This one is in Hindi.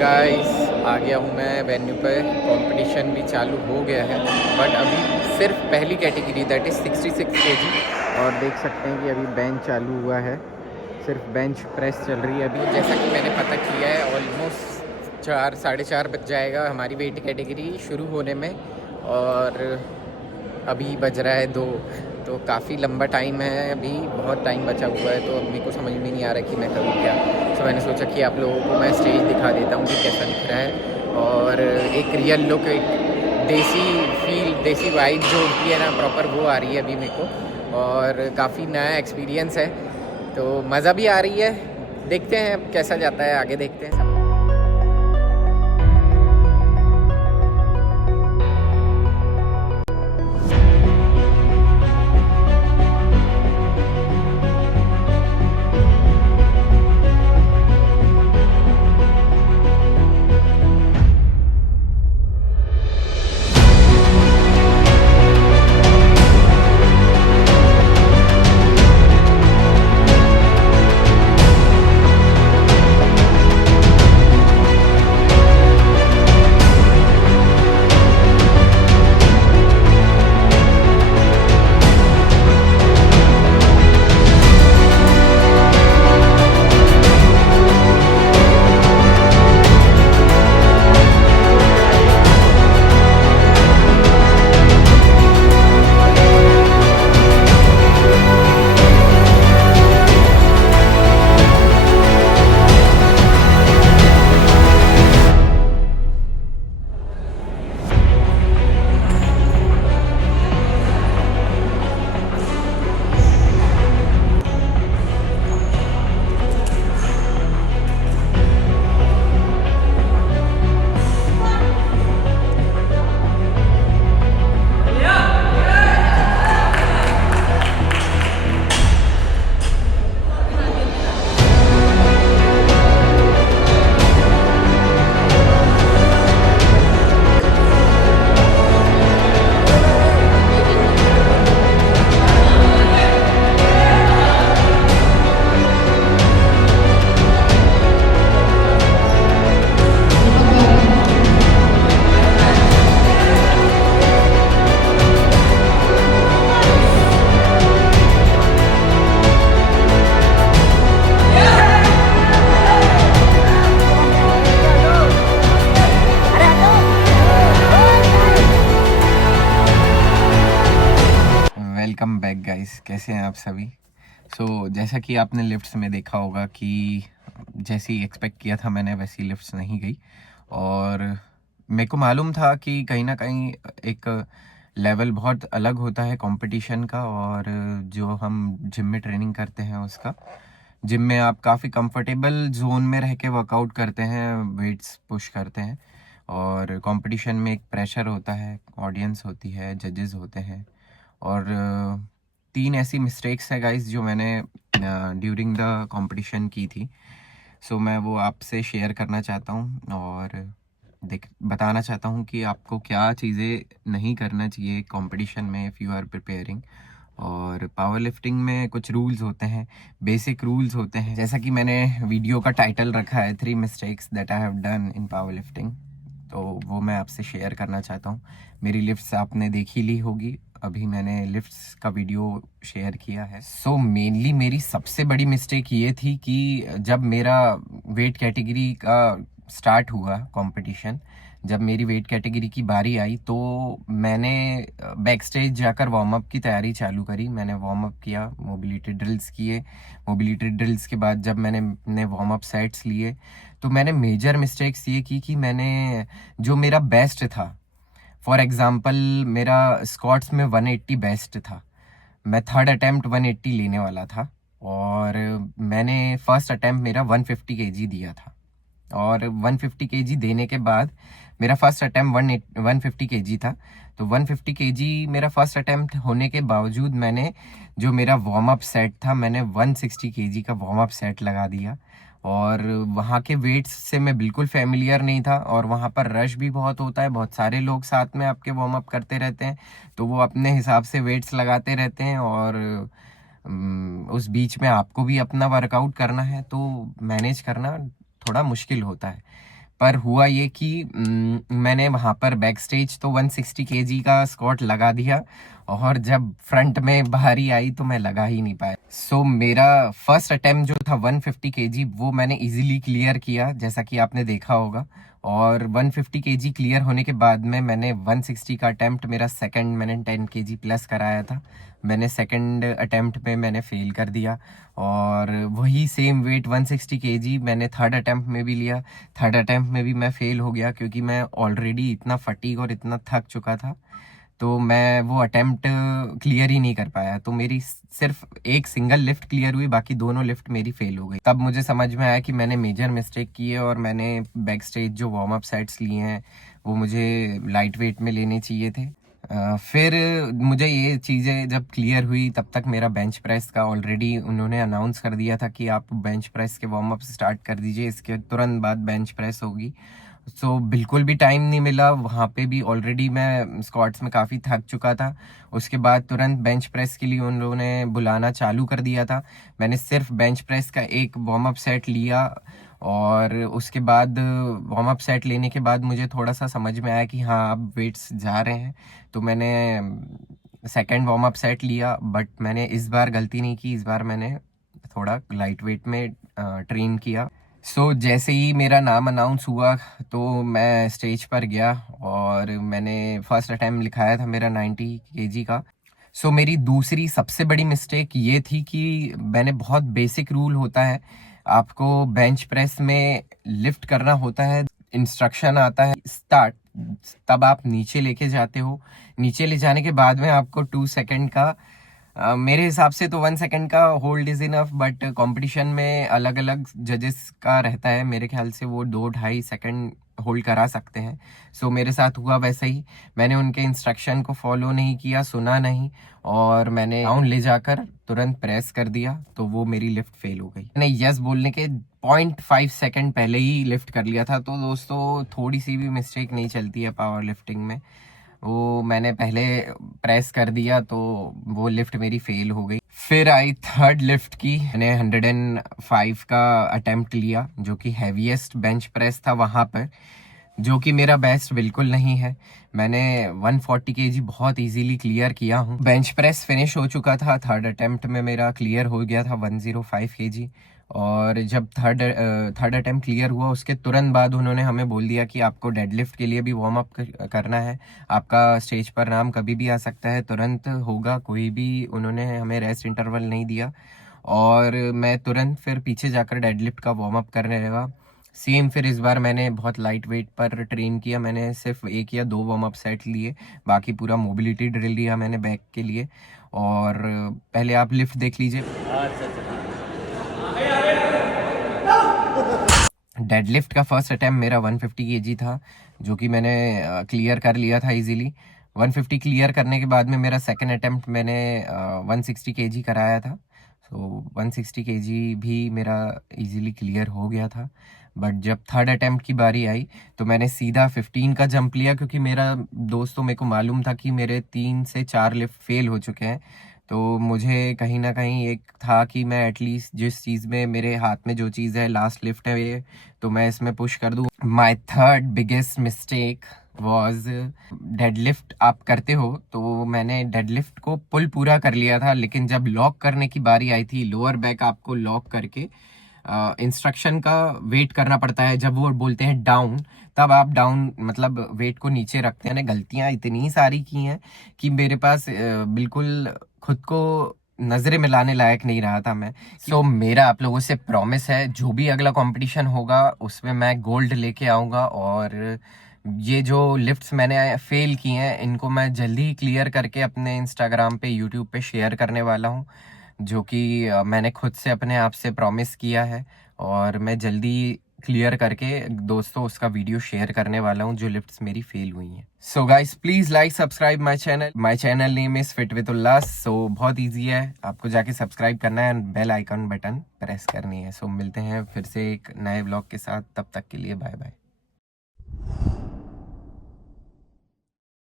गाइस, आ गया हूँ मैं वेन्यू पे। कंपटीशन भी चालू हो गया है, बट अभी सिर्फ पहली कैटेगरी दैट इज़ 66 केजी। और देख सकते हैं कि अभी बेंच चालू हुआ है, सिर्फ बेंच प्रेस चल रही है अभी। जैसा कि मैंने पता किया है, ऑलमोस्ट 4 साढ़े 4 बज जाएगा हमारी वेट कैटेगरी शुरू होने में, और अभी बज रहा है 2। तो काफ़ी लंबा टाइम है, अभी बहुत टाइम बचा हुआ है। तो अब मेरे को समझ में नहीं आ रहा कि मैं करूँ क्या। तो मैंने सोचा कि आप लोगों को मैं स्टेज दिखा देता हूँ कि कैसा दिख रहा है, और एक रियल लुक, एक देसी फील, देसी वाइब जो होती है ना प्रॉपर, वो आ रही है अभी मेरे को। और काफ़ी नया एक्सपीरियंस है, तो मज़ा भी आ रही है। देखते हैं अब कैसा जाता है, आगे देखते हैं सब। वेलकम बैक गाइस, कैसे हैं आप सभी। जैसा कि आपने लिफ्ट्स में देखा होगा कि जैसी एक्सपेक्ट किया था मैंने, वैसी लिफ्ट्स नहीं गई। और मेरे को मालूम था कि कहीं ना कहीं एक लेवल बहुत अलग होता है कंपटीशन का, और जो हम जिम में ट्रेनिंग करते हैं उसका। जिम में आप काफ़ी कंफर्टेबल जोन में रह के वर्कआउट करते हैं, वेट्स पुश करते हैं, और कंपटीशन में एक प्रेशर होता है, ऑडियंस होती है, जजेस होते हैं। और 3 ऐसी मिस्टेक्स है गाइस जो मैंने ड्यूरिंग द कंपटीशन की थी। मैं वो आपसे शेयर करना चाहता हूँ, और बताना चाहता हूँ कि आपको क्या चीज़ें नहीं करना चाहिए कंपटीशन में इफ़ यू आर प्रिपेयरिंग। और पावर लिफ्टिंग में कुछ रूल्स होते हैं, बेसिक रूल्स होते हैं, जैसा कि मैंने वीडियो का टाइटल रखा है 3 mistakes that I have done in power lifting. तो वो मैं आपसे शेयर करना चाहता हूँ। मेरी लिफ्ट्स आपने देखी ली होगी, अभी मैंने लिफ्ट्स का वीडियो शेयर किया है। मेनली मेरी सबसे बड़ी मिस्टेक ये थी कि जब मेरा वेट कैटेगरी का स्टार्ट हुआ कंपटीशन, जब मेरी वेट कैटेगरी की बारी आई, तो मैंने बैक स्टेज जाकर वार्म अप की तैयारी चालू करी। मैंने वार्म अप किया, मोबिलिटी ड्रिल्स किए। मोबिलिटी ड्रिल्स के बाद जब मैंने वार्म अप सेट्स लिए, तो मैंने मेजर मिस्टेक्स ये की कि मैंने जो मेरा बेस्ट था, फॉर एग्जांपल मेरा स्क्वाट्स में 180 बेस्ट था, मैं थर्ड अटेम्प्ट 180 लेने वाला था, और मैंने फर्स्ट अटेम्प्ट मेरा 150 केजी दिया था। और 150 केजी देने के बाद मेरा फर्स्ट अटेम्प्ट 150 केजी था। तो 150 केजी मेरा फर्स्ट अटेम्प्ट होने के बावजूद मैंने जो मेरा वार्म अप सेट था, मैंने 160 केजी का वार्म अप सेट लगा दिया। और वहाँ के वेट्स से मैं बिल्कुल फेमिलियर नहीं था, और वहाँ पर रश भी बहुत होता है, बहुत सारे लोग साथ में आपके वार्म अप करते रहते हैं, तो वो अपने हिसाब से वेट्स लगाते रहते हैं, और उस बीच में आपको भी अपना वर्कआउट करना है, तो मैनेज करना थोड़ा मुश्किल होता है। पर हुआ ये कि मैंने वहाँ पर बैक स्टेज तो 160 केजी का स्क्वाट लगा दिया, और जब फ्रंट में बाहरी आई तो मैं लगा ही नहीं पाया। सो मेरा फर्स्ट अटेम्प्ट जो था 150 केजी वो मैंने इजीली क्लियर किया, जैसा कि आपने देखा होगा। और 150 केजी क्लियर होने के बाद में मैंने 160 का अटेम्प्ट, मेरा सेकंड, मैंने 10 केजी प्लस कराया था। मैंने सेकंड अटेम्प्ट में मैंने फेल कर दिया, और वही सेम वेट 160 केजी मैंने थर्ड अटेम्प्ट में भी लिया। थर्ड अटेम्प्ट में भी मैं फेल हो गया, क्योंकि मैं ऑलरेडी इतना फटीग और इतना थक चुका था, तो मैं वो अटेम्प्ट क्लियर ही नहीं कर पाया। तो मेरी सिर्फ एक सिंगल लिफ्ट क्लियर हुई, बाकी दोनों लिफ्ट मेरी फेल हो गई। तब मुझे समझ में आया कि मैंने मेजर मिस्टेक की है, और मैंने बैक स्टेज जो वार्म अप सेट्स लिए हैं वो मुझे लाइट वेट में लेने चाहिए थे। फिर मुझे ये चीज़ें जब क्लियर हुई, तब तक मेरा बेंच प्रेस का ऑलरेडी उन्होंने अनाउंस कर दिया था कि आप बेंच प्रेस के वार्म अप स्टार्ट कर दीजिए, इसके तुरंत बाद बेंच प्रेस होगी। सो बिल्कुल भी टाइम नहीं मिला, वहाँ पे भी ऑलरेडी मैं स्क्वाट्स में काफ़ी थक चुका था। उसके बाद तुरंत बेंच प्रेस के लिए उन लोगों ने बुलाना चालू कर दिया था। मैंने सिर्फ बेंच प्रेस का एक वार्म अप सेट लिया, और उसके बाद वार्म अप सेट लेने के बाद मुझे थोड़ा सा समझ में आया कि हाँ अब वेट्स जा रहे हैं, तो मैंने सेकंड वार्म अप सेट लिया। बट मैंने इस बार गलती नहीं की, इस बार मैंने थोड़ा लाइट वेट में ट्रेन किया। जैसे ही मेरा नाम अनाउंस हुआ तो मैं स्टेज पर गया, और मैंने फर्स्ट अटेम्प्ट लिखाया था मेरा 90 केजी का। मेरी दूसरी सबसे बड़ी मिस्टेक ये थी कि मैंने बहुत बेसिक रूल होता है, आपको बेंच प्रेस में लिफ्ट करना होता है, इंस्ट्रक्शन आता है स्टार्ट, तब आप नीचे लेके जाते हो। नीचे ले जाने के बाद में आपको 2 सेकंड का मेरे हिसाब से तो 1 सेकंड का hold is enough, but competition में अलग अलग जजेस का रहता है, मेरे ख्याल से वो 2-2.5 सेकंड होल्ड करा सकते हैं। मेरे साथ हुआ वैसा ही, मैंने उनके इंस्ट्रक्शन को फॉलो नहीं किया, सुना नहीं, और मैंने डाउन ले जाकर तुरंत प्रेस कर दिया, तो वो मेरी लिफ्ट फेल हो गई। मैंने यस बोलने के 0.5 सेकंड पहले ही लिफ्ट कर लिया था। तो दोस्तों थोड़ी सी भी मिस्टेक नहीं चलती है पावर लिफ्टिंग में, वो मैंने पहले प्रेस कर दिया तो वो लिफ्ट मेरी फेल हो गई। फिर आई थर्ड लिफ्ट की, मैंने 105 का अटेम्प्ट लिया, जो कि हैवीएस्ट बेंच प्रेस था वहाँ पर, जो कि मेरा बेस्ट बिल्कुल नहीं है। मैंने 140 केजी बहुत इजीली क्लियर किया हूँ। बेंच प्रेस फिनिश हो चुका था, थर्ड अटेम्प्ट में मेरा क्लियर हो गया था 105 केजी। और जब थर्ड अटेम्प्ट क्लियर हुआ, उसके तुरंत बाद उन्होंने हमें बोल दिया कि आपको डेडलिफ्ट के लिए भी वार्म अप करना है, आपका स्टेज पर नाम कभी भी आ सकता है, तुरंत होगा, कोई भी उन्होंने हमें रेस्ट इंटरवल नहीं दिया। और मैं तुरंत फिर पीछे जाकर डेडलिफ्ट का वार्म अप करने लगा। सेम फिर इस बार मैंने बहुत लाइट वेट पर ट्रेन किया, मैंने सिर्फ 1 या 2 वार्म अप सेट लिए, बाकी पूरा मोबिलिटी ड्रिल लिया मैंने बैक के लिए। और पहले आप लिफ्ट देख लीजिए। डेडलिफ्ट का फर्स्ट अटेम्प्ट मेरा 150 केजी था, जो कि मैंने क्लियर कर लिया था इजीली। 150 क्लियर करने के बाद में मेरा सेकंड अटेम्प्ट मैंने 160 केजी कराया था। 160 केजी भी मेरा इजीली क्लियर हो गया था। बट जब थर्ड अटेम्प्ट की बारी आई तो मैंने सीधा 15 का जंप लिया, क्योंकि मेरा दोस्तों मेरे को मालूम था कि मेरे 3 से 4 लिफ्ट फेल हो चुके हैं। तो मुझे कहीं ना कहीं एक था कि मैं एटलीस्ट जिस चीज़ में मेरे हाथ में जो चीज़ है, लास्ट लिफ्ट है ये, तो मैं इसमें पुश कर दूं। My third biggest mistake was deadlift. आप करते हो तो मैंने डेडलिफ्ट को पुल पूरा कर लिया था, लेकिन जब लॉक करने की बारी आई थी, लोअर बैक आपको लॉक करके इंस्ट्रक्शन का वेट करना पड़ता है, जब वो बोलते हैं डाउन, तब आप डाउन मतलब वेट को नीचे रखते हैं। गलतियां इतनी सारी की हैं कि मेरे पास बिल्कुल खुद को नजरे में लाने लायक नहीं रहा था मैं। मेरा आप लोगों से प्रॉमिस है, जो भी अगला कंपटीशन होगा उसमें मैं गोल्ड लेके आऊंगा, और ये जो लिफ्ट्स मैंने फेल की हैं इनको मैं जल्दी ही क्लियर करके अपने इंस्टाग्राम पे, यूट्यूब पे शेयर करने वाला हूँ, जो कि मैंने खुद से अपने आप से प्रॉमिस किया है। और मैं जल्दी क्लियर करके दोस्तों उसका वीडियो शेयर करने वाला हूँ, जो लिफ्ट्स मेरी फेल हुई हैं। So guys please like subscribe my channel name is fit with Ullas. बहुत इजी है, आपको जाके सब्सक्राइब करना है, बेल आइकन बटन प्रेस करनी है। मिलते हैं फिर से एक नए ब्लॉग के साथ, तब तक के लिए बाय बाय।